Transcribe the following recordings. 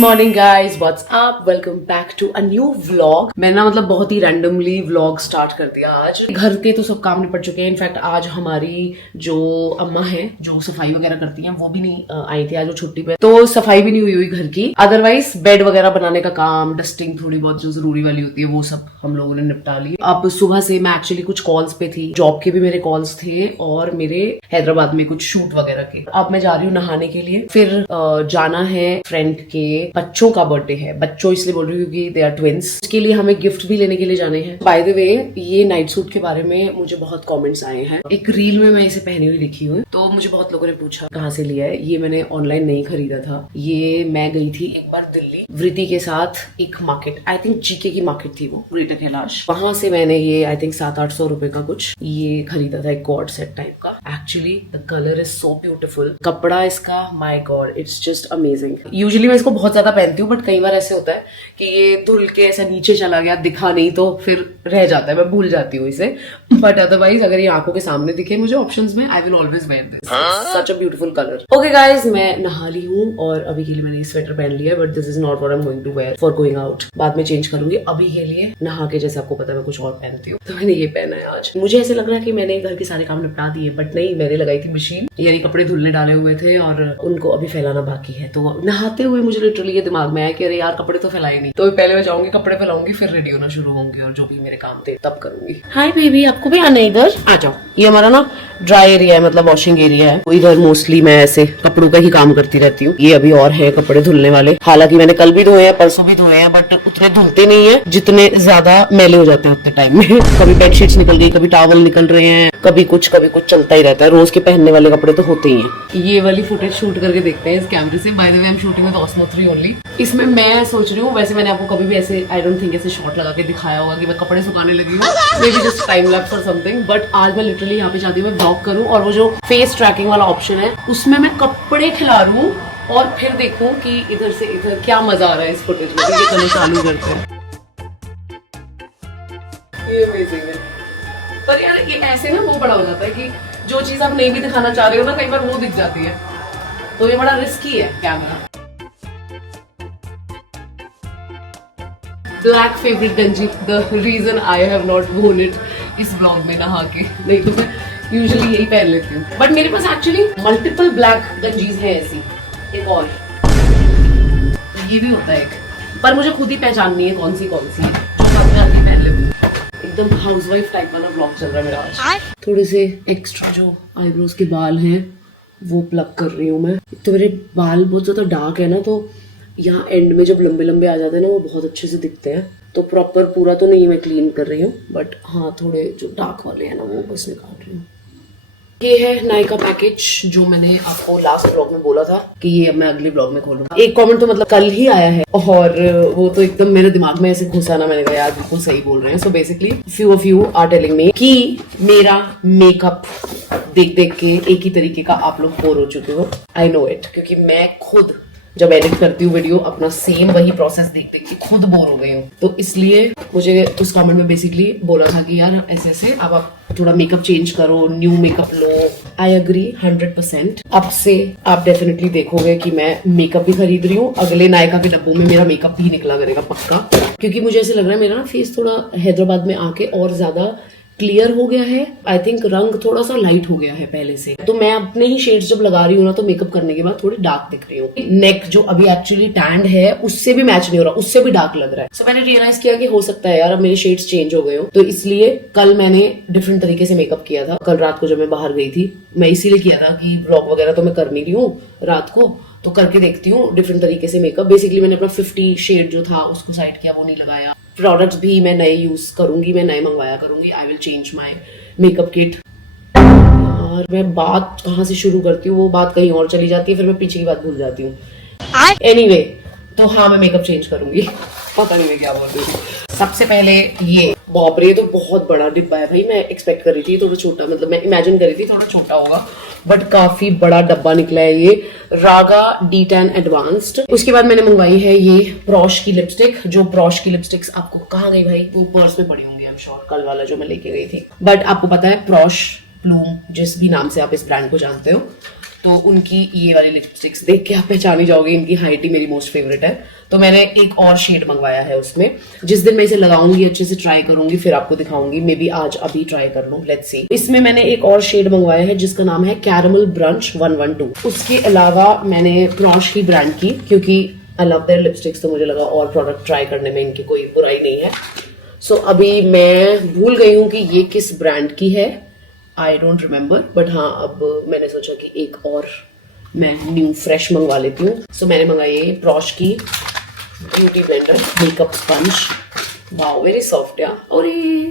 Morning guys, what's up, welcome back to a new vlog. मैंने ना मतलब बहुत ही रैंडमली व्लॉग स्टार्ट कर दिया आज। घर के तो सब काम निपट चुके हैं। इनफैक्ट आज हमारी जो अम्मा है जो सफाई वगैरह करती हैं वो भी नहीं आई थी, आज वो छुट्टी पे, तो सफाई भी नहीं हुई घर की। अदरवाइज बेड वगैरह बनाने का काम, डस्टिंग थोड़ी बहुत जो जरूरी वाली होती है वो सब हम लोगों ने निपटा ली। अब सुबह से मैं एक्चुअली कुछ कॉल्स पे थी, जॉब के भी मेरे कॉल्स थे और मेरे हैदराबाद में कुछ शूट वगैरह के। अब मैं जा रही हूँ नहाने के लिए, फिर जाना है फ्रेंड के बच्चों का बर्थडे है। बच्चों इसलिए बोल रही हूँ क्योंकि दे आर ट्विंस। इसके लिए हमें गिफ्ट भी लेने के लिए जाने हैं। बाय द वे, ये नाइट सूट के बारे में मुझे बहुत कमेंट्स आए हैं। एक रील में मैं इसे पहनी हुई दिखी हूँ, तो मुझे बहुत लोगों ने पूछा कहाँ से लिया है। ये मैंने ऑनलाइन नहीं खरीदा था, ये मैं गई थी एक बार दिल्ली वृत्ति के साथ एक मार्केट, आई थिंक जीके की मार्केट थी वो, ग्रेटर कैलाश। वहां से मैंने ये आई थिंक 700-800 रुपए का कुछ ये खरीदा था, एक कॉर्ड सेट टाइप का। Actually the colour is so beautiful. कपड़ा इसका, my God, it's just amazing. Usually मैं इसको बहुत ज्यादा पहनती हूँ, बट कई बार ऐसे होता है कि ये धुल के ऐसा नीचे चला गया, दिखा नहीं तो फिर रह जाता है, मैं भूल जाती हूँ इसे। बट अदरवाइज अगर ये आंखों के सामने दिखे मुझे ऑप्शंस में, I will always wear this. Such a beautiful colour. Okay guys, मैं नहा ली हूँ और अभी के लिए मैंने स्वेटर पहन लिया है, but this is not what I am going to wear for going out. बाद में चेंज करूंगी। अभी के लिए नहा के, जैसे आपको पता है मैं कुछ और पहनती हूँ, तो मैंने ये पहना है आज। मुझे ऐसे लग रहा है कि मैंने घर के सारे काम निपटा दिए, बट नहीं, मैंने लगाई थी मशीन, यानी कपड़े धुलने डाले हुए थे और उनको अभी फैलाना बाकी है। तो नहाते हुए मुझे लिटरली ये दिमाग में आया कि अरे यार कपड़े तो फैलाए नहीं, तो पहले मैं जाऊंगी कपड़े फैलाऊंगी, फिर रेडी होना शुरू होंगी और जो भी मेरे काम थे तब करूंगी। हाय बेबी, आपको भी आना है इधर, आ जाओ। ये हमारा ना ड्राई एरिया है, मतलब वॉशिंग एरिया है। तो इधर मोस्टली मैं ऐसे कपड़ों का ही काम करती रहती हूँ। ये अभी और है कपड़े धुलने वाले, हालांकि मैंने कल भी धोए हैं, परसों भी धोए हैं, बट उतने धुलते नहीं है जितने ज्यादा मैले हो जाते हैं उतने टाइम में। कभी बेडशीट्स निकल गई, कभी टॉवल निकल रहे हैं, कभी कुछ चलता ही रहता है। रोज के पहनने वाले कपड़े तो होते ही हैं। ये वाली फुटेज शूट करके देखते हैं इस कैमरे से। By the way, I am shooting with osmo 3 only. इसमें मैं सोच रही हूँ, वैसे मैंने आपको कभी भी ऐसे आई डोंट थिंक ऐसे शॉट लगा के दिखाया होगा कि मैं कपड़े सुखाने लगी हूँ, may be just time lapse और समथिंग। बट आज मैं लिटरली यहाँ पे चाहती हूँ मैं ब्लॉग करूँ और वो जो फेस ट्रैकिंग वाला ऑप्शन है उसमें मैं कपड़े खिलारूं और फिर देखूं कि इधर से इधर क्या मजा आ रहा है इस फुटेज में। ये चलो चालू करते हैं। ये अमेजिंग है, पर यार ये ऐसे ना वो बड़ा हो जाता है कि जो चीज आप नहीं भी दिखाना चाह रहे हो ना, कई बार वो दिख जाती है, तो ये बड़ा रिस्की है कैमरा। ब्लैक फेवरेट गंजी, the reason I have not worn it इस ब्लॉग में नहा के, नहीं तो मैं यूजुअली यही पहन लेती हूँ। बट मेरे पास एक्चुअली मल्टीपल ब्लैक गंजीज है ऐसी। एक और ये भी होता है एक, पर मुझे खुद ही पहचाननी है कौन सी है, जो साथ में आती पहन लेती हूँ। एकदम हाउसवाइफ टाइप वाला ब्लॉग चल रहा है मेरा आज। थोड़े से एक्स्ट्रा जो आईब्रोज के बाल हैं वो प्लग कर रही हूँ मैं। तो मेरे बाल बहुत ज्यादा डार्क है ना, तो यहाँ एंड में जब लंबे लंबे आ जाते हैं ना वो बहुत अच्छे से दिखते हैं। तो प्रॉपर पूरा तो नहीं मैं क्लीन कर रही हूँ, बट हाँ थोड़े जो डार्क वाले हैं ना वो बस निकाल रही हूँ। ये है नायका पैकेज जो मैंने आपको लास्ट ब्लॉग में बोला था कि ये अब मैं अगले ब्लॉग में खोलूंगा। एक कमेंट तो मतलब कल ही आया है और वो तो एकदम मेरे दिमाग में ऐसे घुसा ना, मैंने कहा यार बिल्कुल सही बोल रहे हैं। So basically few of you are telling me कि मेरा मेकअप देख देख के एक ही तरीके का आप लोग बोर हो चुके हो। आई नो इट, क्योंकि मैं खुद जब एडिट करती हूँ वीडियो अपना सेम वही प्रोसेस देख देख के खुद बोर हो गई हूँ। तो इसलिए मुझे उस कमेंट में बेसिकली बोला था कि यार ऐसे ऐसे अब आप थोड़ा मेकअप चेंज करो, न्यू मेकअप लो। I agree 100%। अब से आप डेफिनेटली देखोगे कि मैं मेकअप भी खरीद रही हूँ। अगले नायका के डब्बों में मेरा मेकअप भी निकला करेगा पक्का, क्योंकि मुझे ऐसे लग रहा है मेरा फेस थोड़ा हैदराबाद में आके और ज्यादा क्लियर हो गया है। आई थिंक रंग थोड़ा सा लाइट हो गया है पहले से। तो मैं अपने ही शेड्स जब लगा रही हूँ ना, तो मेकअप करने के बाद थोड़ी डार्क दिख रही हूँ। नेक जो अभी एक्चुअली टैंड है उससे भी मैच नहीं हो रहा, उससे भी डार्क लग रहा है। सो मैंने रियलाइज किया कि हो सकता है यार अब मेरे शेड्स चेंज हो गए हो। तो इसलिए कल मैंने डिफरेंट तरीके से मेकअप किया था। कल रात को जब मैं बाहर गई थी, मैं इसीलिए किया था कि व्लॉग वगैरह तो मैं कर नहीं रही हूँ रात को, तो करके देखती हूँ डिफरेंट तरीके से मेकअप। बेसिकली मैंने अपना 50 शेड जो था उसको साइड किया, वो नहीं लगाया। प्रोडक्ट्स भी मैं नए यूज करूंगी, मैं नए मंगवाया करूंगी। I will change my makeup kit. और मैं बात कहाँ से शुरू करती हूँ वो बात कहीं और चली जाती है, फिर मैं पीछे की बात भूल जाती हूँ। एनीवे, तो हाँ मैं मेकअप चेंज करूंगी। पता नहीं मैं क्या बोल रही थी। सबसे पहले ये बाप रे, तो बहुत बड़ा डिब्बा है भाई। मैं एक्सपेक्ट कर रही थी थोड़ा छोटा, मतलब मैं इमेजिन कर रही थी थोड़ा छोटा होगा, बट काफी बड़ा डब्बा निकला है ये। रागा D10 एडवांस्ड। उसके बाद मैंने मंगवाई है ये प्रॉश की लिपस्टिक। जो प्रॉश की लिपस्टिक्स आपको कहाँ गई भाई, वो पर्स में पड़ी होंगी आई एम श्योर, कल वाला जो मैं लेके गई थी। बट आपको पता है प्रॉश प्लूम जिस भी नाम से आप इस ब्रांड को जानते हो, तो उनकी ये वाली लिपस्टिक्स देख के आप पहचान ही जाओगे, इनकी हाइट ही मेरी मोस्ट फेवरेट है। तो मैंने एक और शेड मंगवाया है उसमें। जिस दिन मैं इसे लगाऊंगी, अच्छे से ट्राई करूंगी, फिर आपको दिखाऊंगी। मे बी आज अभी ट्राई कर लूं, लेट्स सी। इसमें मैंने एक और शेड मंगवाया है जिसका नाम है कैरमल ब्रंच 112। उसके अलावा मैंने प्रॉश की ब्रांड की, क्योंकि आई लव देयर लिपस्टिक्स, तो मुझे लगा और प्रोडक्ट ट्राई करने में इनकी कोई बुराई नहीं है। सो अभी मैं भूल गई हूँ कि ये किस ब्रांड की है, आई डोंट रिमेम्बर, बट हाँ अब मैंने सोचा कि एक और मैं न्यू फ्रेश मंगवा लेती हूँ। सो मैंने मंगाई है प्रॉश की beauty blender makeup sponge. Wow, very soft यार, और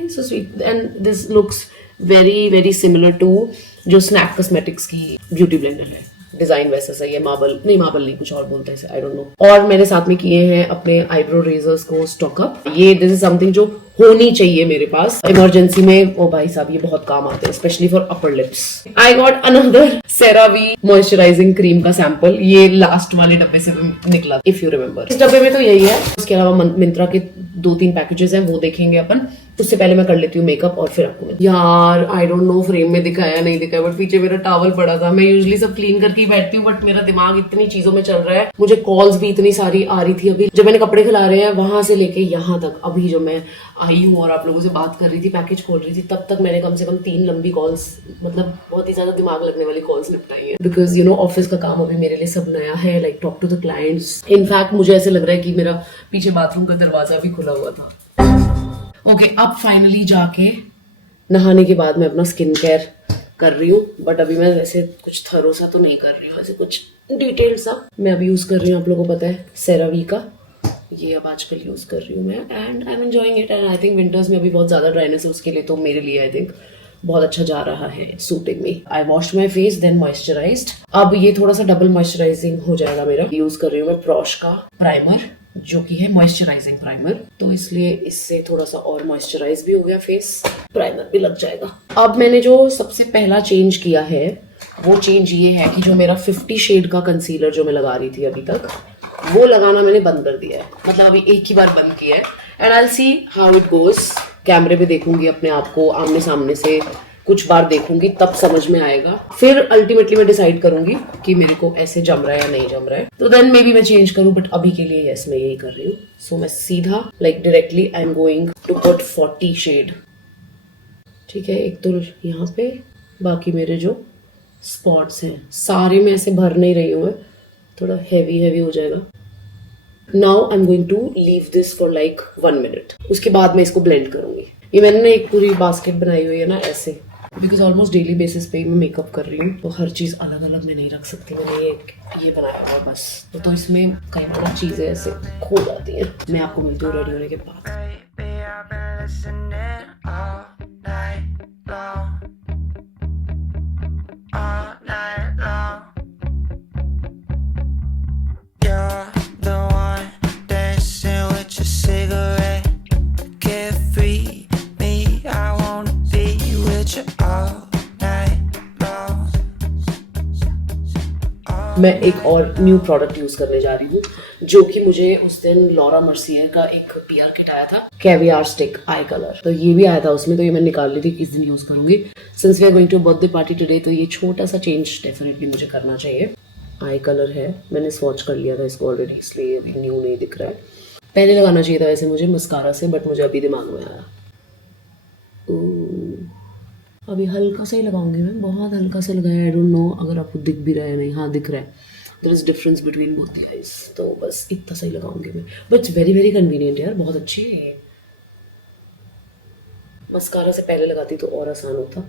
so sweet, and this looks very very similar to जो स्नैक कॉस्मेटिक्स की ब्यूटी ब्लेंडर है। डिजाइन वैसा सही है, मार्बल नहीं कुछ और बोलते हैं इसे, आई डोंट नो। और मैंने साथ में किए हैं अपने आईब्रो रेजर्स को स्टॉक अप। ये दिस इज समथिंग जो होनी चाहिए मेरे पास इमरजेंसी में। ओ भाई साहब, ये बहुत काम आते हैं, specially for upper lips. I got another CeraVe moisturising cream का सैंपल, ये लास्ट वाले डब्बे से निकला, इफ यू रिमेम्बर। इस डब्बे में तो यही है, उसके अलावा मिंत्रा के 2-3 पैकेजेस हैं, वो देखेंगे अपन। उससे पहले मैं कर लेती हूँ मेकअप और फिर आपको यार आई डोंट नो फ्रेम में दिखाया नहीं दिखाया, बट पीछे मेरा टॉवल पड़ा था। मैं यूजुअली सब क्लीन करके ही बैठती हूँ, बट मेरा दिमाग इतनी चीजों में चल रहा है, मुझे कॉल्स भी इतनी सारी आ रही थी। अभी जब मैंने कपड़े खिला रहे हैं वहां से लेके यहाँ तक, अभी जो मैं आई हूँ और आप लोगों से बात कर रही थी, पैकेज खोल रही थी, तब तक मैंने कम से कम 3 लंबी कॉल्स, मतलब बहुत ही ज्यादा दिमाग लगने वाली कॉल्स निपटाई है। बिकॉज यू नो ऑफिस का काम अभी मेरे लिए सब नया है, like talk to the clients. In fact मुझे ऐसे लग रहा है कि मेरा पीछे बाथरूम का दरवाजा भी खुला हुआ था। ओके, अब फाइनली जाके नहाने के बाद मैं अपना स्किन केयर कर रही हूँ, बट अभी मैं वैसे कुछ थरो सा तो नहीं कर रही हूँ, ऐसे कुछ डिटेल सा मैं अभी यूज कर रही हूँ। आप लोगों को पता है सेरावी का, ये अब आजकल यूज कर रही हूँ मैं, and I am enjoying it. And I think winters में अभी बहुत ज्यादा ड्राइनेस है, उसके लिए तो मेरे लिए आई थिंक बहुत अच्छा जा रहा है, suiting me. I wash my face then moisturised. अब ये थोड़ा सा डबल मॉइस्चराइजिंग हो जाएगा मेरा। यूज कर रही हूँ मैं प्रॉश का प्राइमर, जो कि है मॉइस्चराइजिंग प्राइमर, तो इसलिए इससे थोड़ा सा और मॉइस्चराइज भी हो गया फेस, प्राइमर भी लग जाएगा। अब मैंने जो सबसे पहला चेंज किया है वो चेंज ये है कि जो मेरा 50 शेड का कंसीलर जो मैं लगा रही थी अभी तक, वो लगाना मैंने बंद कर दिया है। मतलब अभी एक ही बार बंद किया है, and I will see how it goes. कैमरे पे देखूंगी अपने आप को आमने सामने से, कुछ बार देखूंगी, तब समझ में आएगा। फिर अल्टीमेटली मैं डिसाइड करूंगी कि मेरे को ऐसे जम रहा है या नहीं जम रहा है, तो देन मे बी मैं चेंज करूं, बट अभी के लिए यस मैं यही कर रही हूँ। सो मैं सीधा like directly I am going to put 40 shade. ठीक है, एक तो यहाँ पे, बाकी मेरे जो स्पॉट्स हैं सारे में ऐसे भर नहीं रही हूँ, थोड़ा हैवी हो जाएगा। Now I am going to leave this for like 1 minute, उसके बाद मैं इसको ब्लेंड करूंगी। ये मैंने ना एक पूरी बास्केट बनाई हुई है ना ऐसे, बिकॉज ऑलमोस्ट डेली बेसिस पे मैं मेकअप कर रही हूँ, तो हर चीज अलग अलग मैं नहीं रख सकती। मैंने ये बनाया हुआ बस, तो इसमें कई बार चीजें ऐसे खो जाती हैं। मैं आपको मिलती हूँ रेडी होने के बाद। मैं एक और न्यू प्रोडक्ट यूज करने जा रही हूँ, जो कि मुझे उस दिन लॉरा मर्सियर का एक पीआर किट आया था, कैवियर स्टिक आई कलर, तो ये भी आया था उसमें, तो ये मैं निकाल ली थी किस दिन यूज करूंगी। Since we are going to birthday party today, तो ये छोटा सा चेंज डेफिनेटली मुझे करना चाहिए। आई कलर है, मैंने स्वॉच कर लिया था इसको ऑलरेडी, इसलिए अभी न्यू नहीं दिख रहा है। पहले लगाना चाहिए था वैसे मुझे मस्कारा से, बट मुझे अभी दिमाग में आया। अभी हल्का सा ही लगाऊंगी मैं, बहुत हल्का सा लगाया। आई डोंट नो अगर आपको दिख भी रहा है नहीं, हाँ दिख रहा है। There is difference between both the eyes, तो बस इतना सा ही लगाऊंगी मैं। बट वेरी वेरी कन्वीनियंट यार, बहुत अच्छी है। मस्कारा से पहले लगाती तो और आसान होता।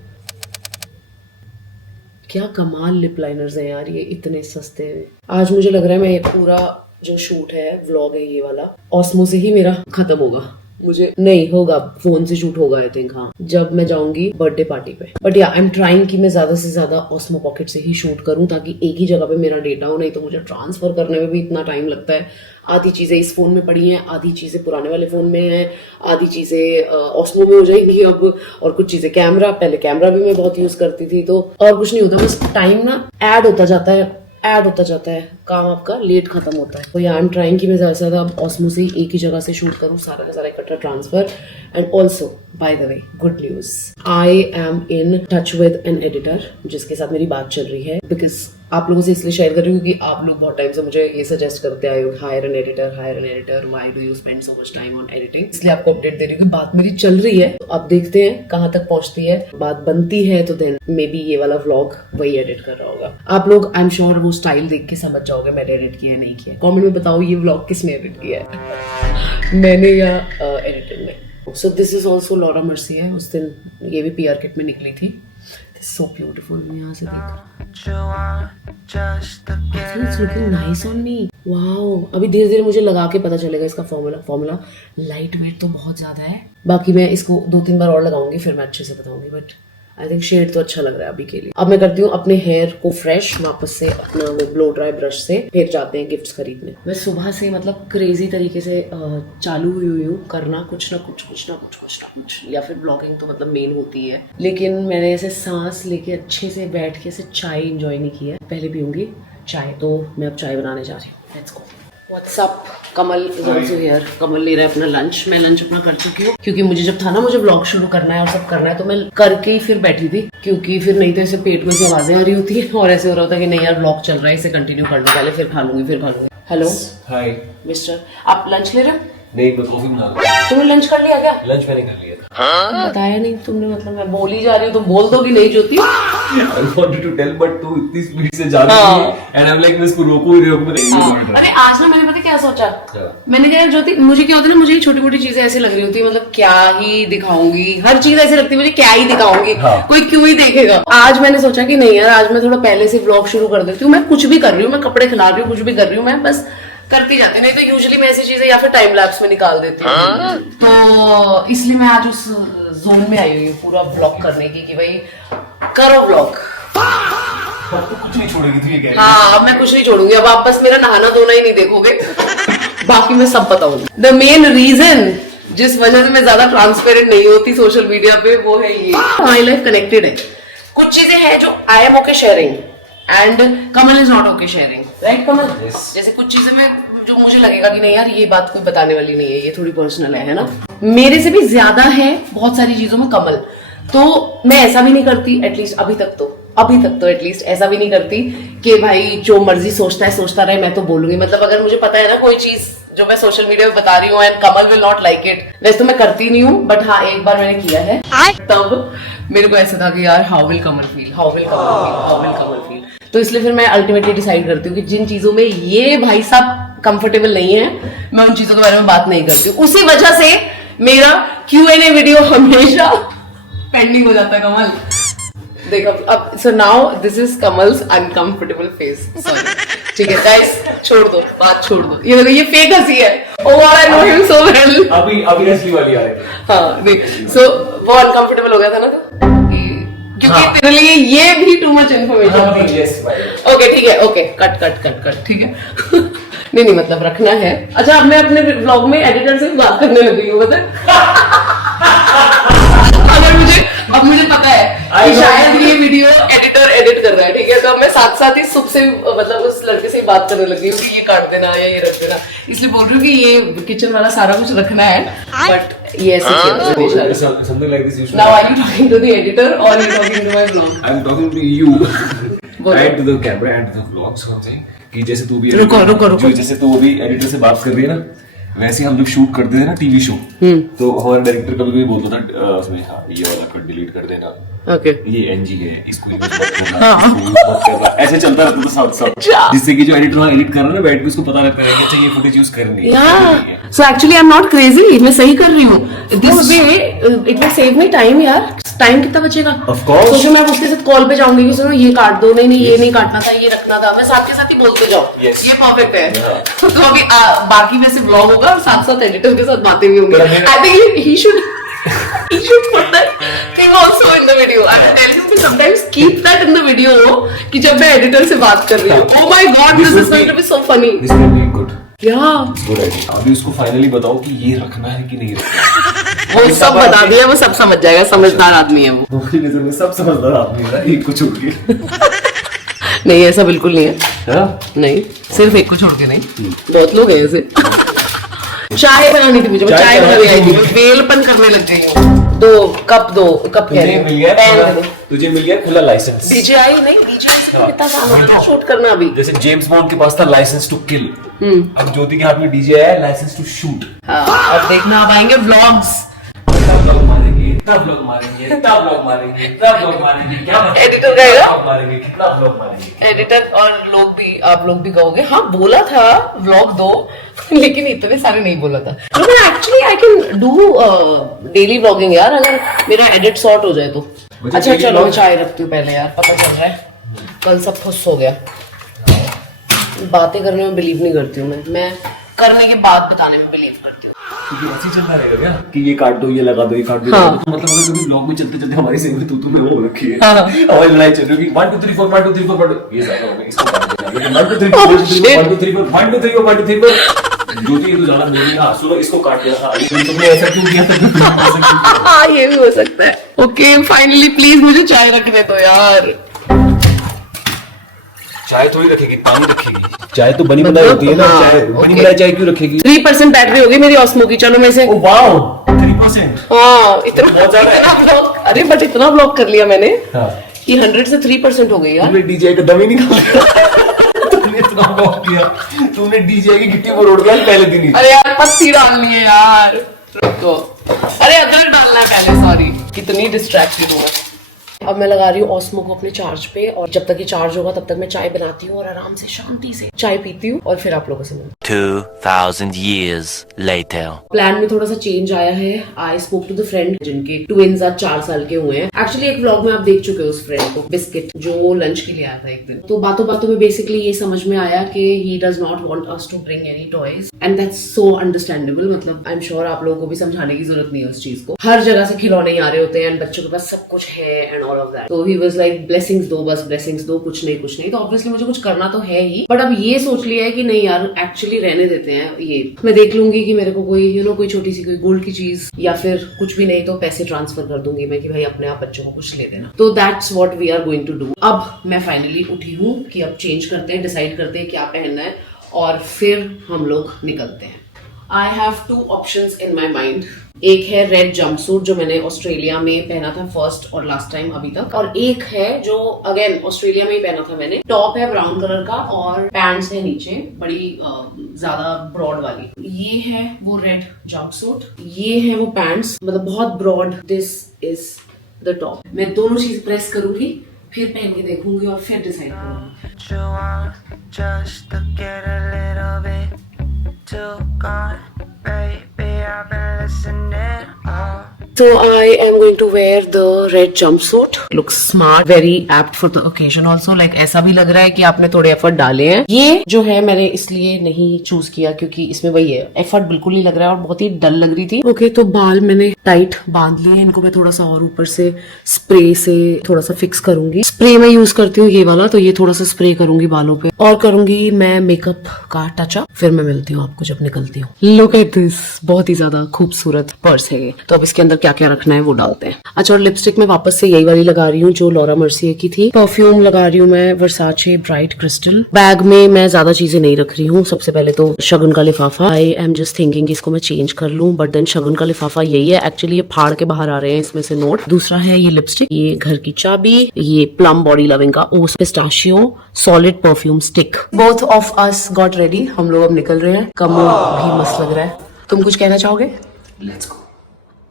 क्या कमाल लिप लाइनर्स हैं यार ये, इतने सस्ते हैं। आज मुझे लग रहा है मैं ये पूरा जो शूट है, व्लॉग है ये वाला, ऑस्मो से ही मेरा खत्म होगा। मुझे नहीं होगा, फोन से शूट होगा आई थिंक, हाँ जब मैं जाऊंगी बर्थडे पार्टी पे। बट या आई एम ट्राइंग कि मैं ज्यादा से ज्यादा ऑस्मो पॉकेट से ही शूट करूं, ताकि एक ही जगह पे मेरा डेटा हो, नहीं तो मुझे ट्रांसफर करने में भी इतना टाइम लगता है। आधी चीजें इस फोन में पड़ी हैं, आधी चीजें पुराने वाले फोन में हैं, आधी चीजें ऑस्मो में हो जाएंगी अब, और कुछ चीजें कैमरा, पहले कैमरा भी मैं बहुत यूज करती थी, तो और कुछ नहीं होता, बस टाइम ना ऐड होता जाता है, काम आपका लेट खत्म होता है। तो आई एम ट्राइंग कि मैं ज्यादा से ज्यादा ऑस्मो से एक ही जगह से शूट करूँ, सारा का सारा इकट्ठा transfer. And also by the way good news, I am in touch with an editor जिसके साथ मेरी बात चल रही है। बिकॉज आप लोगों से इसलिए शेयर कर रही हूँ क्योंकि आप लोग बहुत टाइम से मुझे ये सजेस्ट करते आए हो, hire an editor, why do you spend so much time on editing. इसलिए आपको अपडेट दे रही हूँ कि बात मेरी चल रही है। तो अब देखते हैं कहाँ तक पहुंचती है, बात बनती है तो देन मे बी ये वाला व्लॉग वही एडिट कर रहा होगा। आप लोग आई एम श्योर वो स्टाइल देख के समझ जाओगे मैंने एडिट किया है नहीं किया। कॉमेंट में बताओ ये व्लॉग किसने एडिट किया है, मैंने या एडिटर ने। So this is also Laura mercy है, उस दिन ये भी PR किट में निकली थी। सो ब्यूटीफुल, मैं यहाँ से it's looking nice on me. Wow, अभी धीरे धीरे मुझे लगा के पता चलेगा इसका फॉर्मूला लाइट वेट तो बहुत ज्यादा है। बाकी मैं इसको 2-3 बार और लगाऊंगी फिर मैं अच्छे से बताऊंगी, बट आई थिंक शेड तो अच्छा लग रहा है अभी के लिए। अब मैं करती हूँ अपने हेयर को फ्रेश वापस से अपना वो ब्लो ड्राई ब्रश से, फिर जाते हैं गिफ्ट्स खरीदने। मैं सुबह से मतलब क्रेजी तरीके से चालू हुई हूँ करना कुछ ना कुछ, या फिर ब्लॉगिंग तो मतलब मेन होती है, लेकिन मैंने ऐसे सांस लेके अच्छे से बैठ के ऐसे चाय इंजॉय नहीं की है। पहले पीऊंगी चाय, तो मैं अब चाय बनाने जा रही हूँ। Let's go. What's up, Kamal is also here. Kamal ले रहा है अपना लंच। मैं लंच अपना कर चुकी हूँ क्योंकि मुझे जब था ना मुझे व्लॉग शुरू करना है और सब करना है तो मैं करके ही फिर बैठी थी, क्योंकि फिर नहीं तो ऐसे पेट में से आवाजें आ रही होती है और ऐसे हो रहा होता है कि नहीं यार व्लॉग चल रहा है, इसे कंटिन्यू कर लो पहले, फिर खा लूंगी। हेलो हाय मिस्टर, आप लंच ले रहे हो? नहीं, मैं कॉफी बना रहा हूँ। तुमने लंच कर लिया क्या? लंच मैंने कर लिया था। बताया नहीं तुमने, मतलब मैं बोली जा रही हूँ तो बोल दो कि नहीं ज्योति। I wanted to tell but तू इतनी स्पीड से जा रही है and I'm like मैं इसको रोको ही नहीं। अरे आज ना मैंने पता क्या सोचा, मैंने कहा ज्योति मुझे क्या होता है ना, मुझे छोटी मोटी चीजें ऐसी लग रही होती है, मतलब क्या ही दिखाऊंगी, हर चीज ऐसी लगती है मुझे क्या ही दिखाऊंगी, कोई क्यों ही देखेगा। आज मैंने सोचा कि नहीं यार आज मैं थोड़ा पहले से व्लॉग शुरू कर देती हूँ। मैं कुछ भी कर रही हूँ, मैं कपड़े खिला रही हूँ, कुछ भी कर रही हूँ, मैं बस करती जाती हूँ। नहीं तो यूजुअली मैं ऐसी चीजें या फिर टाइम लैप्स में निकाल देती हूँ। तो इसलिए मैं आज उस जोन में आई हुई हूँ पूरा व्लॉग करने की कि भाई करो व्लॉग। कुछ नहीं छोड़ेगी तू, ये कह रही है। हाँ, अब मैं कुछ नहीं छोड़ूंगी। अब आप बस मेरा नहाना धोना ही नहीं देखोगे, बाकी मैं सब बताऊंगी। द मेन रीजन जिस वजह से मैं ज्यादा ट्रांसपेरेंट नहीं होती सोशल मीडिया पे वो है ये, माई लाइफ कनेक्टेड है। कुछ चीजें हैं जो I am okay sharing and Kamal is not okay sharing, right Kamal? जैसे कुछ चीजें में जो मुझे लगेगा कि नहीं यार ये बात कोई बताने वाली नहीं है, ये थोड़ी पर्सनल है ना। मेरे से भी ज्यादा है बहुत सारी चीजों में कमल, तो मैं ऐसा भी नहीं करती, एटलीस्ट अभी तक तो एटलीस्ट ऐसा भी नहीं करती कि भाई जो मर्जी सोचता रहे मैं तो बोलूंगी। मतलब अगर मुझे पता है ना कोई चीज जो मैं सोशल मीडिया पे बता रही हूँ and Kamal will not like it, वैसे तो मैं करती नहीं हूँ, बट हाँ एक बार मैंने किया है तब मेरे को ऐसा था कि यार हाउ विल कमल फील। तो इसलिए फिर मैं अल्टीमेटली डिसाइड करती हूँ कि जिन चीजों में ये भाई साहब कंफर्टेबल नहीं है मैं उन चीजों के बारे में बात नहीं करती हूँ। उसी वजह से मेरा Q&A वीडियो हमेशा पेंडिंग हो जाता है कमल। देखो अब so now this is Kamal's uncomfortable face. ठीक है गाइस, छोड़ दो बात, छोड़ दो। ये देखो ये फेक हंसी है। Oh I know him so well. अभी असली वाली आ रही है। हाँ देख, सो वो अनकंफर्टेबल हो गया था ना तो क्योंकि तेरे लिए ये भी टू मच इन्फॉर्मेशन थी। ओके ठीक है, ओके कट ठीक है। नहीं मतलब रखना है। अच्छा अब मैं अपने व्लॉग में एडिटर से बात करने लगी हूँ, पता अब मुझे पता है कि शायद ये वीडियो एडिटर एडिट कर रहा है, ठीक है, तो मैं साथ ही सुख से मतलब उस लड़के से बात करने लगी हूँ कि ये काट देना या ये रख देना। इसलिए बोल रही हूँ कि ये किचन वाला सारा कुछ रखना है, बट ये ऐसे something like this. Now are you talking to the editor or are you talking to my vlog? I'm talking to you. And to the camera and to the vlog. Something कि जैसे तू भी रुको जैसे तू अभी एडिटर से बात कर रही है ना, वैसे हम जब शूट करते थे ना टीवी शो, तो हमारा डायरेक्टर कभी बोलता था उसमें हाँ ये वाला कट डिलीट कर देना, ये NG है, इसको यूज मत करना, ऐसे चलता रहता था साथ जिससे कि जो एडिटर एडिट कर रहा है ना बैठ के उसको पता लगता है कि अच्छा ये फुटेज यूज करनी है। So actually I am not crazy, मैं सही कर रही हूँ। This way it will save me time. यार टाइम कितना बचेगा? Of course. सोचो मैं उसके साथ कॉल पे जाऊंगी कि सुनो ये काट दो, नहीं ये नहीं काटना था, ये रखना था, मैं साथ के साथ ही बोलते जाओ। ये परफेक्ट है। तो अभी बाकी वैसे व्लॉग होगा और साथ एडिटर के साथ बातें भी होंगी। I think he should put that thing also in the video. I will tell you to sometimes keep that in the video कि जब मैं एडिटर से बात कर रही हूँ। Oh my God, this is going to be so funny. This will be good. Yeah. Good idea. अभी उसको फाइनली बताओ कि ये रखना है कि नहीं रखना। वो सब बता दिया, वो सब समझ जाएगा, समझदार आदमी है वो। मेरी नजर में सब समझदार आदमी है, एक को छोड़ के। नहीं ऐसा बिल्कुल नहीं है। नहीं सिर्फ एक को छोड़ के नहीं, बहुत लोग हैं ऐसे। चाय बनानी थी मुझे, चाय बनाने आई थी, मैं वेलपन करने लग गई हूँ। कप कह रही तुझे हूँ, मिल गया पेन खुला- दे दो। तुझे मिल गया खुला लाइसेंस। DJI नहीं, DJI को कितना काम होता है शूट करना अभी। जैसे जेम्स बॉन्ड के पास था लाइसेंस टू किल, अब ज्योति के हाथ में DJI है लाइसेंस टू शूट। हाँ, अब देखना अब आएंगे व्लॉग्स। ब्लॉग मारेंगे, तब ब्लॉग मारेंगे, तब ब्लॉग मारेंगे, तब ब्लॉग मारेंगे, क्या मतलब? एडिटर कहेगा? ब्लॉग मारेंगे, कितना ब्लॉग मारेंगे? एडिटर और लोग भी, आप लोग भी कहोगे हाँ बोला था व्लॉग दो लेकिन इतने सारे नहीं बोला था। Actually I can do daily vlogging यार, अगर मेरा एडिट सॉर्ट हो जाए तो। मुझे अच्छा daily चलो मैं vlog- चाय रखती हूँ पहले यार, पता चल रहा है कल सब खुश हो गया। बातें करने में बिलीव नहीं करती हूँ मैं करने के बाद बताने में बिलीव करती हूँ। क्योंकि ऐसे ही चलता रहेगा क्या कि ये काट दो, ये लगा दो, ये काट दो, हाँ। तो मतलब अगर कभी ब्लॉग में चलते चलते हमारी सेम तू में हो रखी है, हाँ। हमारी लड़ाई चल रही है 1 2 3 4 1 2 3 4 ये ज्यादा हो गया, इसको काट देना। लेकिन 1 2 3 4 1 2 3 4 1 2 3 4 1 2 3 4 1 2 3 4 ज्योति ये तो ज्यादा बोली ना, सुनो इसको काट दिया था, लेकिन तुमने ऐसा क्यों किया था, तुमने ऐसा क्यों किया? हाँ ये भी हो सकता है। ओके फाइनली प्लीज मुझे चाय रखने दो यार। चाय थोड़ी रखेगी, पानी रखेगी। चाय तो बनी बनाई मतलब, होती है ना, हाँ, चाय बनी okay। बनाई चाय क्यों रखेगी? 3% बैटरी होगी मेरी ऑस्मो की, चलो मैं से। Oh wow 3%। हाँ इतना बहुत ज्यादा है। इतना ब्लॉक, अरे बट इतना ब्लॉक कर लिया मैंने हाँ। कि 100 से 3% हो गई यार। तुमने DJI का दम ही निकाला। तुमने इतना ब्लॉक किया, तुमने DJI की गिट्टी पर उड़ गया पहले दिन ही। अरे यार पत्ती डालनी है यार, रुको। अरे अदरक डालना है पहले, सॉरी कितनी डिस्ट्रैक्टेड हूँ मैं। अब मैं लगा रही हूँ ऑस्मो को अपने चार्ज पे, और जब तक ये चार्ज होगा तब तक मैं चाय बनाती हूँ और आराम से शांति से चाय पीती हूँ और फिर आप लोगों से मिलती 2000 years later. हूँ। प्लान में थोड़ा सा चेंज आया है। I spoke to the friend जिनके ट्विंस आज 4 साल के हुए हैं। एक्चुअली एक व्लॉग में आप देख चुके हो उस फ्रेंड को, बिस्किट जो लंच के लिए आया था एक दिन। तो बातों बातों में बेसिकली ये समझ में आया कि he does not want us to bring any toys, and that's so understandable. मतलब आई एम श्योर आप लोगों को भी समझाने की जरूरत नहीं है उस चीज को। हर जगह से खिलौने ही आ रहे होते हैं एंड बच्चों के पास सब कुछ है एंड ऑल ऑफ दैट। तो ही वाज लाइक ब्लेसिंग्स दो, बस ब्लेसिंग्स दो, कुछ नहीं। तो ऑब्वियसली मुझे कुछ करना तो है ही, बट अब ये सोच लिया है कि नहीं यार एक्चुअली रहने देते हैं। ये मैं देख लूंगी कि मेरे को कोई कोई छोटी सी कोई गोल्ड की चीज या फिर कुछ भी नहीं तो पैसे ट्रांसफर कर दूंगी मैं कि भाई अपने आप बच्चों को कुछ ले देना। तो that's what we are going to do. अब मैं फाइनली उठी हूँ कि अब चेंज करते हैं, डिसाइड करते हैं क्या पहनना है और फिर हम लोग निकलते हैं। I have 2 options in my mind. एक है रेड जंपसूट जो मैंने ऑस्ट्रेलिया में पहना था फर्स्ट और लास्ट टाइम अभी तक, और एक है जो अगेन ऑस्ट्रेलिया में ही पहना था मैंने। टॉप है ब्राउन कलर का और पैंट्स है नीचे बड़ी ज्यादा ब्रॉड वाली। ये है वो रेड जंपसूट, ये है वो पैंट्स, मतलब बहुत broad. This is the top. मैं दोनों चीज प्रेस करूंगी, फिर पहन के देखूंगी और फिर डिसाइड करूंगी। Just to get a little bit too gone, baby. I've been listening all. So I am going to wear the red jumpsuit. Looks smart, very apt for the occasion also. Like ऐसा भी लग रहा है कि आपने थोड़े effort डाले हैं। ये जो है मैंने इसलिए नहीं चूज किया क्योंकि इसमें वही है, एफर्ट बिल्कुल नहीं लग रहा है और बहुत ही डल लग रही थी। ओके तो बाल मैंने टाइट बांध लिए, इनको मैं थोड़ा सा और ऊपर से स्प्रे से थोड़ा सा फिक्स करूंगी। स्प्रे मैं यूज करती हूँ ये वाला, तो ये थोड़ा सा स्प्रे करूंगी बालों पे और करूंगी मैं मेकअप का टचअप। फिर मैं मिलती हूँ आपको जब निकलती हूँ। लुक एट दिस, बहुत ही ज्यादा खूबसूरत पर्स है ये। तो अब इसके अंदर क्या क्या रखना है वो डालते हैं। अच्छा, और लिपस्टिक में वापस से यही वाली लगा रही हूँ जो लॉरा मर्सिए की थी। परफ्यूम लगा रही हूँ मैं वर्साचे ब्राइट क्रिस्टल। बैग में मैं ज्यादा चीजें नहीं रख रही हूँ। सबसे पहले तो शगुन का लिफाफा। आई एम जस्ट थिंकिंग इसको मैं चेंज कर लूँ, बट देन शगुन का लिफाफा यही है। एक्चुअली ये फाड़ के बाहर आ रहे हैं इसमें से नोट। दूसरा है ये लिपस्टिक, ये घर की चाबी, ये प्लम बॉडी लविंग का ओस pistachio solid perfume stick. Both of us got ready, हम लोग अब निकल रहे हैं। कमो भी मस्त लग रहा है। तुम कुछ कहना चाहोगे? Let's go.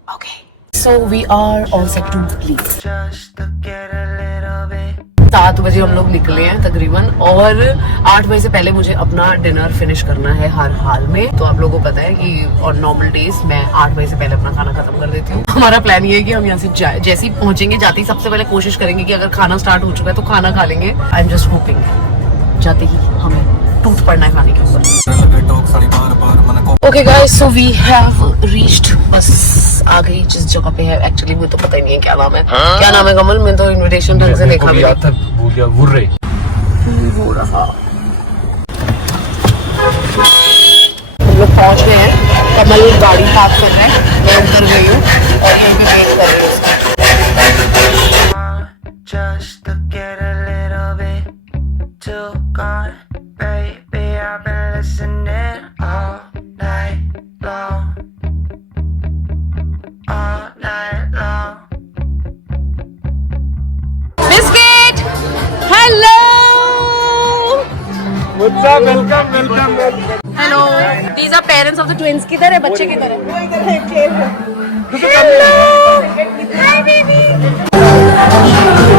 Okay so we are all set to leave. Just to get a little bit. 7 बजे हम लोग निकले हैं तकरीबन, और 8 बजे से पहले मुझे अपना डिनर फिनिश करना है हर हाल में। तो आप लोगों को पता है कि और नॉर्मल डेज मैं 8 बजे से पहले अपना खाना खत्म कर देती हूँ। हमारा प्लान ये है कि हम यहाँ से जैसे ही पहुंचेंगे जाते ही सबसे पहले कोशिश करेंगे कि अगर खाना स्टार्ट हो चुका है तो खाना खा लेंगे। आई एम जस्ट होपिंग जाते ही हमें टूट पड़ना है खाने के ऊपर। Okay guys, so we have reached, bus आ गई जिस जगह पे है। एक्चुअली मुझे तो पता ही नहीं है क्या नाम है। क्या नाम है कमल? मैं तो इनविटेशन ढंग से देखा भी नहीं। भूल गया, बुर्रे हो रहा। हम लोग पहुंच गए हैं। कमल गाड़ी पार्क कर रहा है, मैं उतर गई हूँ और यहीं पे वेट कर रही हूँ। Just to get a little bit too gone, baby. I've been listening all night long, all night long. Hello, these are parents of the twins. किधर है बच्चे, किधर है?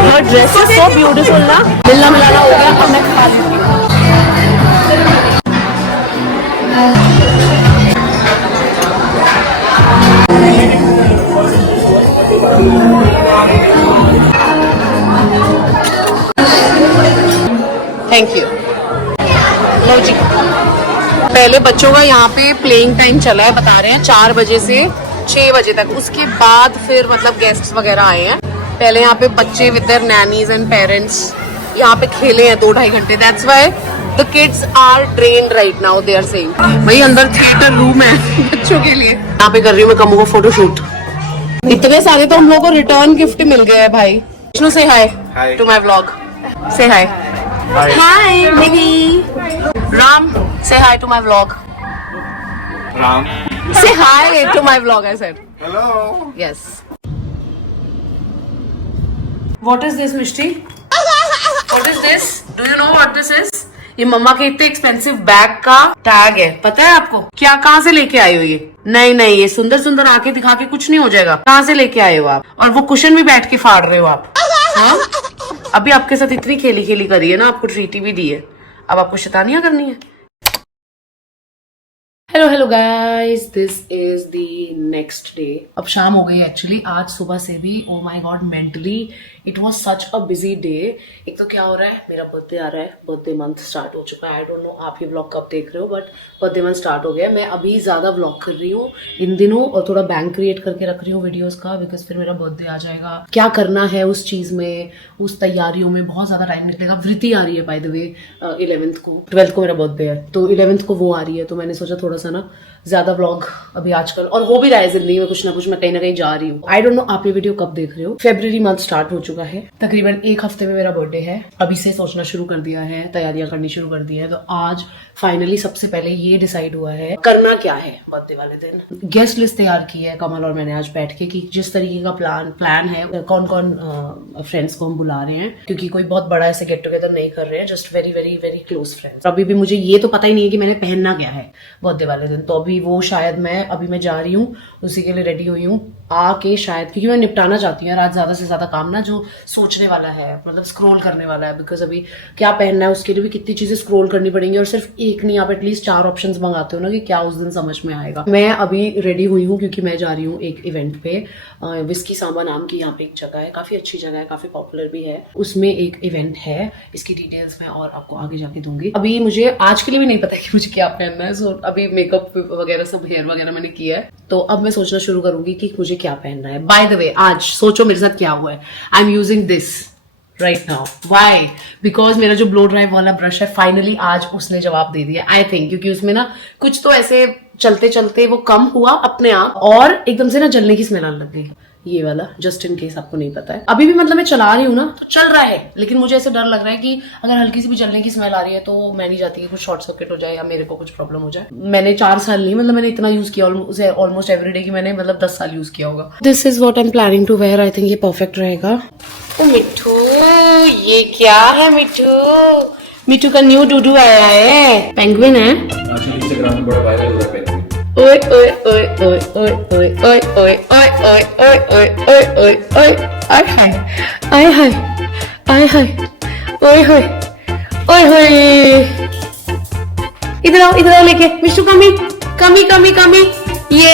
Your dress is so beautiful ना. मिलना मिलाना हो गया, अब मैं खा लेती हूँ. Thank you. लो जी. पहले बच्चों का यहाँ पे प्लेइंग टाइम चला है, बता रहे हैं 4 बजे से 6 बजे तक. उसके बाद फिर मतलब गेस्ट्स वगैरह आए हैं. पहले यहाँ पे बच्चे with their nannies and parents यहाँ पे खेले हैं 2-2.5 घंटे. That's why the kids are trained right now. They are saying भाई अंदर थिएटर रूम है बच्चों के लिए. यहाँ पे कर रही हूँ मैं कमू को फोटोशूट. इतने सारे तो हम लोग को रिटर्न गिफ्ट मिल गया है भाई. विष्णु से हाय टू माई व्लॉग. से हाय. हाय बेबी. राम से hi to my vlog. Ram Say hi to my vlog, I said. Hello. Yes. What is this, Mishti? What is this? Do you know what this is? ये मम्मा के इतने expensive bag का tag है, पता है आपको? क्या, कहाँ से लेके आए हो ये? नहीं नहीं, ये सुंदर सुंदर आके दिखा के कुछ नहीं हो जाएगा. कहाँ से लेके आए हो आप? और वो कुशन भी बैठ के फाड़ रहे हो आप. हाँ? अभी आपके साथ इतनी खेली खेली करी है ना, आपको ट्रीटी भी दी है, अब आपको शैतानियां करनी है. Hello guys, this is the next day. अब शाम हो गई एक्चुअली. आज सुबह से भी oh my God mentally it was such a busy day. एक तो क्या हो रहा है, मेरा बर्थडे आ रहा है. बर्थडे मंथ स्टार्ट हो चुका है. आई डोंट नो आप ये व्लॉग कब देख रहे हो, बट बर्थडे मंथ स्टार्ट हो गया. मैं अभी ज्यादा व्लॉग कर रही हूँ इन दिनों और थोड़ा बैंक क्रिएट करके रख रही हूँ वीडियोस का, बिकॉज फिर मेरा बर्थडे आ जाएगा. क्या करना है उस चीज में, उस तैयारियों में बहुत ज्यादा टाइम निकलेगा. वृत्ति आ रही है बाय द वे 11th को. 12th को मेरा बर्थडे है, तो 11th को वो आ रही है. तो मैंने सोचा थोड़ा सा ना ज्यादा व्लॉग अभी आजकल, और हो भी रहा है जिंदगी में कुछ ना कुछ, मैं कहीं ना कहीं जा रही हूँ. आई डोंट नो आप ये वीडियो कब देख रहे हो. फरवरी मंथ स्टार्ट हो चुका है. तकरीबन 1 हफ्ते में मेरा बर्थडे है. अभी से सोचना शुरू कर दिया है, तैयारियां करनी शुरू कर दी है. तो आज फाइनली सबसे पहले ये डिसाइड हुआ है करना क्या है बर्थडे वाले दिन. गेस्ट लिस्ट तैयार की है कमल और मैंने आज बैठ के, कि जिस तरीके का प्लान है, कौन कौन फ्रेंड्स को हम बुला रहे हैं, क्योंकि कोई बहुत बड़ा ऐसे गेट टुगेदर नहीं कर रहे हैं, just very very very close friends. अभी भी मुझे ये तो पता ही नहीं है कि मैंने पहनना क्या है बर्थडे वाले दिन. तो अभी वो शायद अभी मैं जा रही हूँ, उसी के लिए रेडी हुई हूँ आके शायद, क्योंकि मैं निपटाना चाहती हूँ आज ज्यादा से ज्यादा काम ना, जो सोचने वाला है, मतलब स्क्रॉल करने वाला है. बिकॉज अभी क्या पहनना है उसके लिए भी कितनी चीजें स्क्रॉल करनी पड़ेंगी, और सिर्फ एक नहीं, आप एटलीस्ट 4 ऑप्शंस मंगाते हो ना कि क्या उस दिन समझ में आएगा. मैं अभी रेडी हुई हूँ क्योंकि मैं जा रही हूँ एक इवेंट पे. विस्की सांबा नाम की यहाँ पे एक जगह है, काफी अच्छी जगह है, काफी पॉपुलर भी है. उसमें एक इवेंट है, इसकी डिटेल्स मैं और आपको आगे जाके दूंगी. अभी मुझे आज के लिए भी नहीं पता कि मुझे क्या पहनना है. सो अभी मेकअप वगैरह सब, हेयर वगैरह मैंने किया है, तो अब मैं सोचना शुरू करूंगी कि मुझे क्या पहनना है. बाय द वे, आज सोचो मेरे साथ क्या हुआ है. I am using this right now. Why? Because मेरा जो ब्लो ड्राइव वाला ब्रश है, फाइनली आज उसने जवाब दे दिया. आई थिंक क्योंकि उसमें ना कुछ तो ऐसे चलते चलते वो कम हुआ अपने आप, और एकदम से ना जलने की स्मेल आने लग गई. ये वाला, जस्ट इन केस आपको नहीं पता है. अभी भी मतलब मैं चला रही हूँ ना, तो चल रहा है, लेकिन मुझे ऐसे डर लग रहा है कि अगर हल्की सी भी जलने की स्मेल आ रही है तो मैं नहीं चाहती कि कुछ शॉर्ट सर्किट हो जाए या मेरे को कुछ प्रॉब्लम हो जाए. मैंने 4 साल नहीं, मतलब मैंने इतना यूज किया उसे ऑलमोस्ट एवरीडे की मैंने मतलब 10 साल यूज किया होगा. This is what I am planning to wear. I think ये परफेक्ट रहेगा. ओ मिठू, ये क्या है मिठू? मिठू का न्यू डूडू आया है, पेंगुइन है. इंस्टाग्राम में बड़ा वायरल हो रहा है. ओए ओए ओए ओए ओए ओए ओए ओए ओए ओए ओए ओए ओए ओए, आय हाय आय हाय आय हाय, ओए होए ओए होए. इधर आओ लेके. मिशू कमी कमी कमी कमी. ये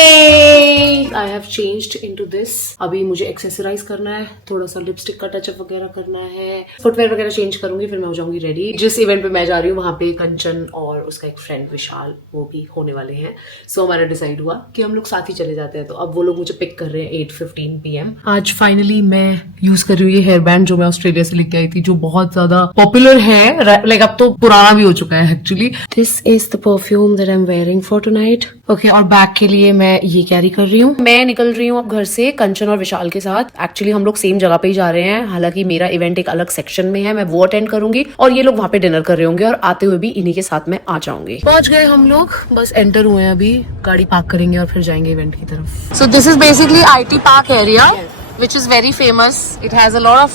I have changed into this. अभी मुझे एक्सेसराइज करना है, थोड़ा सा लिपस्टिक का टचअप वगैरह करना है, फुटवेयर वगैरह चेंज करूंगी, फिर मैं हो जाऊंगी रेडी. जिस इवेंट पे मैं जा रही हूँ वहां पे कंचन और उसका एक फ्रेंड विशाल वो भी होने वाले हैं. सो हमारा डिसाइड हुआ कि हम लोग साथ ही चले जाते हैं. तो अब वो लोग मुझे पिक कर रहे हैं 8:15 PM. आज फाइनली मैं यूज कर रही हूँ ये हेयर बैंड जो मैं ऑस्ट्रेलिया से लेके आई थी, जो बहुत ज्यादा पॉपुलर है, लाइक अब तो पुराना भी हो चुका है actually. This is the perfume that I am wearing for tonight. Okay, और बैग के लिए मैं ये कैरी कर रही हूँ. मैं निकल रही हूँ अब घर से कंचन और विशाल के साथ. एक्चुअली हम लोग सेम जगह पे ही जा रहे हैं, हालांकि मेरा इवेंट एक अलग सेक्शन में है, मैं वो अटेंड करूंगी और ये लोग वहां पे डिनर कर रहे होंगे, और आते हुए भी इन्हीं के साथ मैं आ जाऊंगी. पहुंच गए हम लोग, बस एंटर हुए हैं अभी. गाड़ी पार्क करेंगे और फिर जाएंगे इवेंट की तरफ. So this is basically IT park area which is very famous. It has a lot of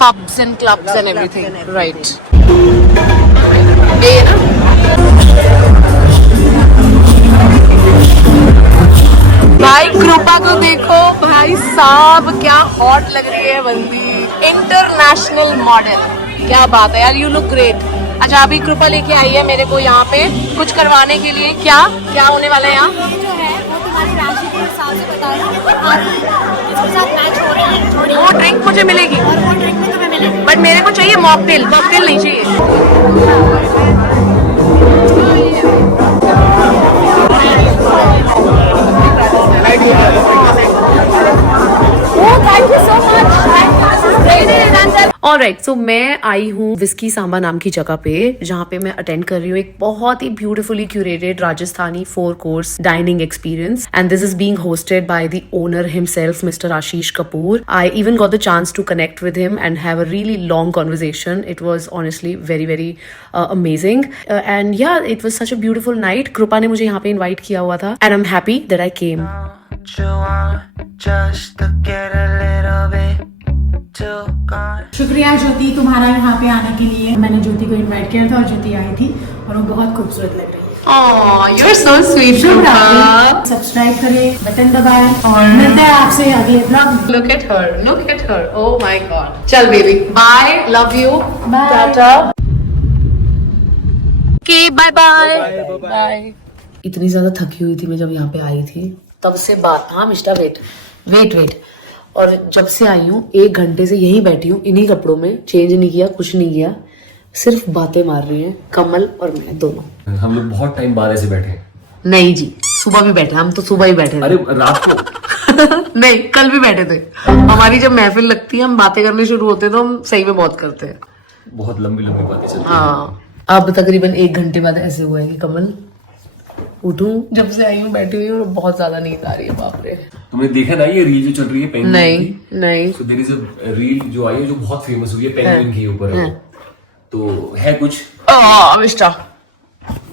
pubs and clubs and everything. Right. ये ना भाई कृपा को देखो भाई साहब, क्या हॉट लग रही है बंदी, इंटरनेशनल मॉडल। क्या बात है यार, यू लुक ग्रेट। अच्छा अभी कृपा लेके आई है मेरे को यहाँ पे कुछ करवाने के लिए। क्या क्या होने वाला है यहाँ? ये जो है वो तुम्हारी राशि के हिसाब से बताओ और इसके साथ मैच हो रही है थोड़ी, वो ड्रिंक मुझे मिलेगी और वो ड्रिंक में तुम्हें मिलेगी। बट मेरे को चाहिए मॉकटेल, मॉकटेल नहीं चाहिए। ऑलराइट, सो मैं आई हूँ विस्की सांबा नाम की जगह पे, जहाँ पे मैं अटेंड कर रही हूँ एक बहुत ही beautifully curated Rajasthani 4 course dining experience, and this is being hosted by the owner himself, mister Ashish Kapoor. I even got the chance to connect with him and have a really long conversation. It was honestly very very amazing, and yeah, it was such a beautiful night. कृपा ने मुझे यहाँ पे invite किया हुआ था, and I'm happy that I came. Don't you want just to get a little bit too gone? शुक्रिया ज्योति तुम्हारा यहाँ पे आने के लिए। मैंने ज्योति को इनवाइट किया था और ज्योति आई थी और वो बहुत खूबसूरत लग रही है। Oh, you're so sweet, शुभ कृपा. रात्रि, सब्सक्राइब करें, बटन दबाएं और मिलते हैं आपसे अगले blog. Look at her, look at her. Oh my God. चल baby, bye, love you. Bye. Tata. Okay, bye bye. Bye. इतनी ज्यादा थकी हुई थी मैं जब यहाँ पे आई थी, तब से बात। हाँ मिस्टर, वेट। और जब से आई हूँ 1 घंटे से यहीं बैठी हूँ इन्हीं कपड़ों में, चेंज नहीं किया, कुछ नहीं किया, सिर्फ बातें मार रही हैं कमल और मैं दोनों। हम लोग बहुत टाइम बाद ऐसे बैठे हैं। नहीं जी, सुबह भी बैठे, हम तो सुबह ही बैठे थे। अरे रात को नहीं, कल भी बैठे थे। हमारी जब महफिल लगती है, हम बातें करने शुरू होते हैं तो हम सही में बहुत करते हैं। बहुत लंबी लंबी बातें चलती हैं। हाँ, अब तकरीबन 1 घंटे बाद ऐसे हुआ है कि कमल उठूं, जब से आई हूँ बैठी हुई और बहुत ज्यादा नींद आ रही है, बाप रे। तुमने देखा ना ये रील जो चल रही है पेंगुइन की? नहीं। So there is a reel जो आई है जो बहुत फेमस हुई है पेंगुइन के ऊपर है। तो है कुछ मिस्टर।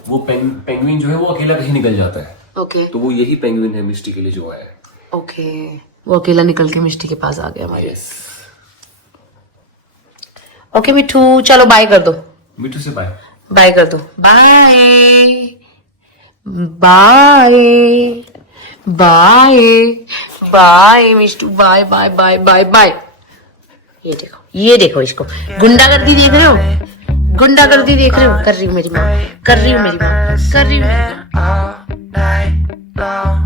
वो पेंगुइन जो है वो अकेला कहीं निकल जाता है, ओके तो वो यही पेंगुइन है मिस्टी के लिए जो है। ओके, वो अकेला निकल के मिष्टी के पास आ गया हमारे। ओके मिठू, चलो बाय कर दो। मिठू से बाय बाय कर दो। Bye bye bye bye Mishtu, bye bye bye bye bye. ये देखो इसको, गुंडागर्दी देख रहे हो, गुंडागर्दी देख रहे हो, कर रही हूँ मेरी माँ, कर रही हूँ मेरी माँ, कर रही हूँ। All night long.